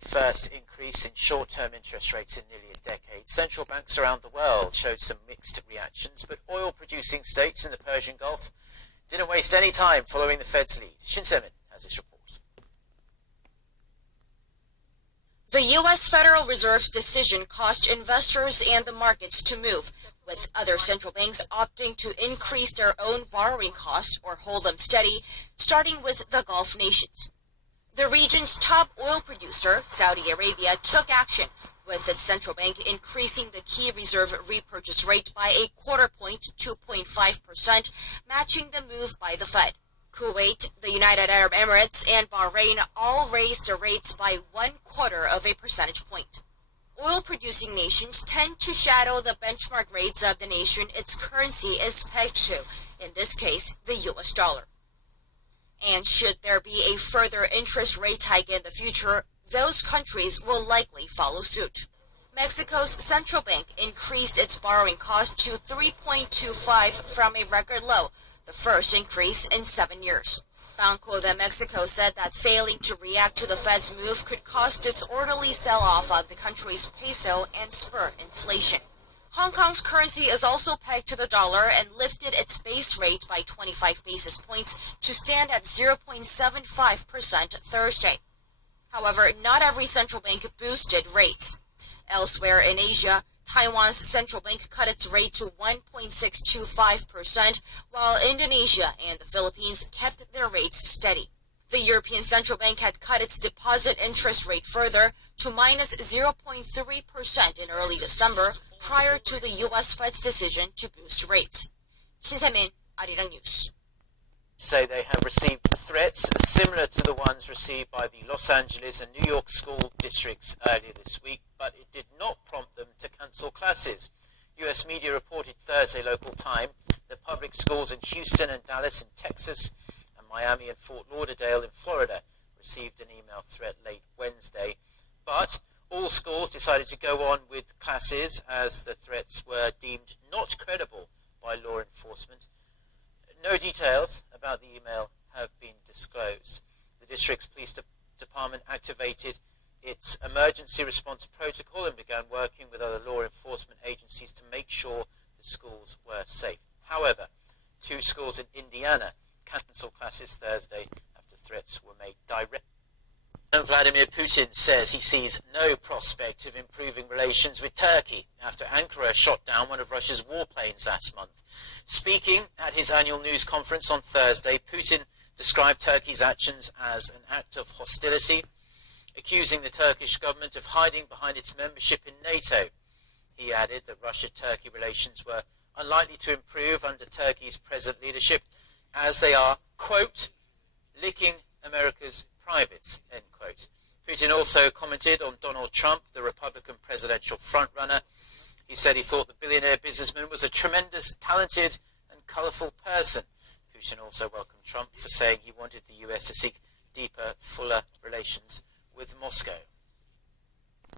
First increase in short-term interest rates in nearly a decade. Central banks around the world showed some mixed reactions, but oil-producing states in the Persian Gulf didn't waste any time following the Fed's lead. Shin Se-min has this report. The U.S. Federal Reserve's decision caused investors and the markets to move, with other central banks opting to increase their own borrowing costs or hold them steady, starting with the Gulf nations. The region's top oil producer, Saudi Arabia, took action, with its central bank increasing the key reserve repurchase rate by a quarter point, 2.5%, matching the move by the Fed. Kuwait, the United Arab Emirates, and Bahrain all raised the rates by 0.25 percentage point. Oil-producing nations tend to shadow the benchmark rates of the nation its currency is pegged to, in this case, the U.S. dollar. And should there be a further interest rate hike in the future, those countries will likely follow suit. Mexico's central bank increased its borrowing cost to 3.25 from a record low, the first increase in 7 years. Banco de Mexico said that failing to react to the Fed's move could cause disorderly sell-off of the country's peso and spur inflation. Hong Kong's currency is also pegged to the dollar and lifted its base rate by 25 basis points to stand at 0.75% Thursday. However, not every central bank boosted rates. Elsewhere in Asia, Taiwan's central bank cut its rate to 1.625%, while Indonesia and the Philippines kept their rates steady. The European Central Bank had cut its deposit interest rate further to minus 0.3% in early December, prior to the U.S. Fed's decision to boost rates. Shin Se-min, Arirang News. Say they have received threats similar to the ones received by the Los Angeles and New York school districts earlier this week, but it did not prompt them to cancel classes. U.S. media reported Thursday local time that public schools in Houston and Dallas in Texas and Miami and Fort Lauderdale in Florida received an email threat late Wednesday, but all schools decided to go on with classes as the threats were deemed not credible by law enforcement. No details about the email have been disclosed. The district's police department activated its emergency response protocol and began working with other law enforcement agencies to make sure the schools were safe. However, 2 schools in Indiana canceled classes Thursday after threats were made direct. Vladimir Putin says he sees no prospect of improving relations with Turkey after Ankara shot down one of Russia's warplanes last month. Speaking at his annual news conference on Thursday, Putin described Turkey's actions as an act of hostility, accusing the Turkish government of hiding behind its membership in NATO. He added that Russia-Turkey relations were unlikely to improve under Turkey's present leadership, as they are, quote, licking America's privates, end quote. Putin also commented on Donald Trump, the Republican presidential frontrunner. He said he thought the billionaire businessman was a tremendous, talented and colourful person. Putin also welcomed Trump for saying he wanted the US to seek deeper, fuller relations with Moscow.